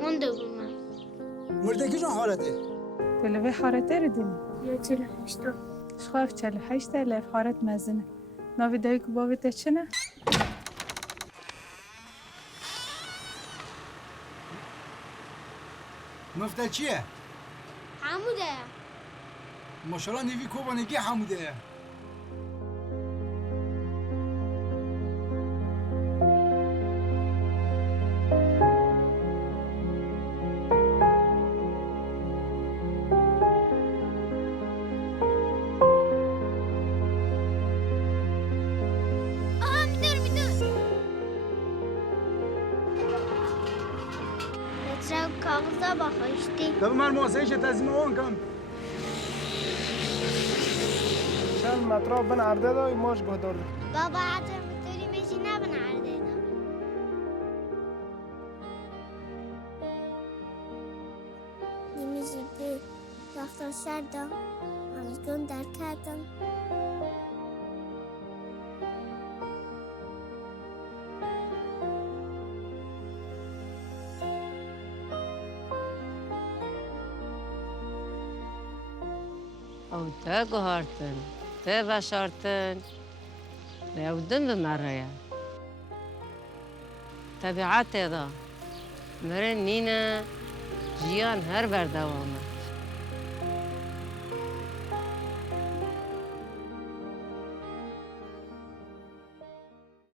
مونده بومم مردگی جان حالته تلوی حارته رو دیم یا 48 شخاف 48 الف حارت مزنه ناوی دایی که باویده چنه؟ مفته چیه؟ حموده ماشاءالله نیوی کوبانگی حموده کاغذا با خوشتی طب من مواسعش تزیم اون کم شل مطرح بن عرده دای ماش گدار بابا عطر بطوری میشی نبن عرده نمیشی بی وقتا شردم همزگون در کردم او تا گهارتن تا بشارتن لیودن بمریا طبیعت دا مرن نینا جیان هر بردوامه